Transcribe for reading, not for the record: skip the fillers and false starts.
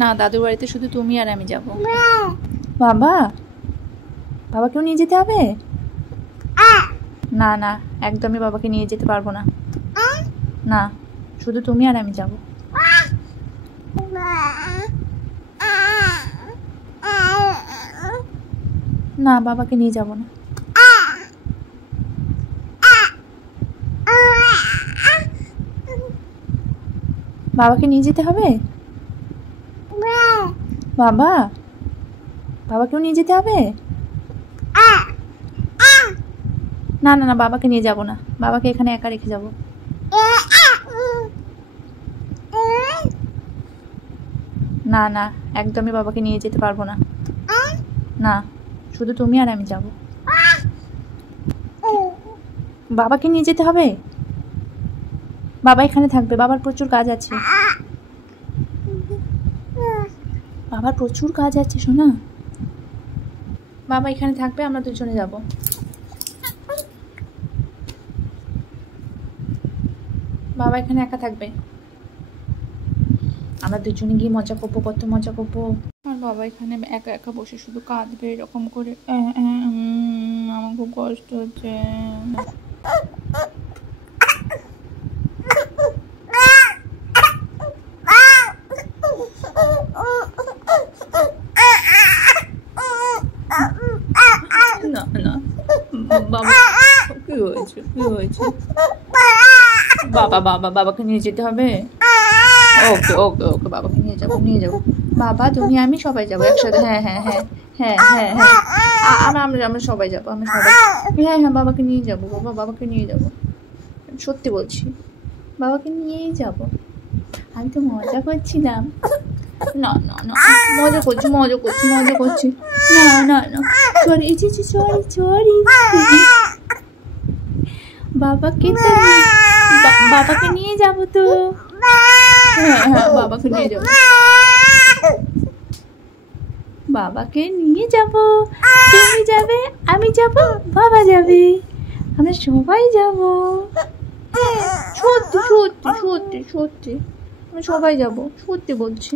না, দাদুর বাড়িতে শুধু তুমি আর আমি যাব। বাবা, বাবাকেও নিয়ে যেতে হবে? না না, একদমই বাবাকে নিয়ে যেতে পারবো না। না, শুধু তুমি আর আমি যাব। না, বাবাকে নিয়ে যাব না। বাবাকে নিয়ে যেতে হবে? বাবা, বাবাকেও নিয়ে যেতে হবে? না না না, বাবাকে নিয়ে যাব না। বাবাকে এখানে একা রেখে যাব। না না, একদমই বাবাকে নিয়ে যেতে পারবো না। না, শুধু তুমি আর আমি যাব। বাবাকে নিয়ে যেতে হবে? বাবা এখানে থাকবে, বাবার প্রচুর কাজ আছে। বাবার প্রচুর কাজ আছে শোনা। বাবা এখানে থাকবে, আমরা দুজনে যাব। বাবা এখানে একা থাকবে, আমরা দুজনে গিয়ে মজা করবো, কত মজা করবো। আর বাবা এখানে একা একা বসে শুধু কাঁদবে এরকম করে। আমার খুব কষ্ট হচ্ছে। না না বাবা, কি হয়েছে, কি হয়েছে? বাবা বাবা, বাবাকে নিয়ে যেতে হবে। ওকে ওকে ওকে, বাবাকে নিয়ে যাবো, নিয়ে যাবো। বাবা, তুমি আমি সবাই যাবো একসাথে। হ্যাঁ হ্যাঁ হ্যাঁ হ্যাঁ হ্যাঁ হ্যাঁ, আমরা সবাই যাবো, আমরা সবাই। হ্যাঁ হ্যাঁ, বাবাকে নিয়ে যাবো। বাবা, বাবাকে নিয়ে যাবো, সত্যি বলছি, বাবাকে নিয়েই যাবো। আমি তো মজা করছিলাম। না না না, মজা করছি, মজা করছি, মজা করছি। না না না, সরি সরি সরি। বাবাকে তো বাবাকে নিয়ে যাবো তো। হ্যাঁ হ্যাঁ, বাবাকে নিয়ে যাবো, বাবাকে নিয়ে যাব। তুমি যাবে, আমি যাব, বাবা যাবে, আমরা সবাই যাব। সত্যি সত্যি সত্যি সত্যি, আমরা সবাই যাব, সত্যি বলছি।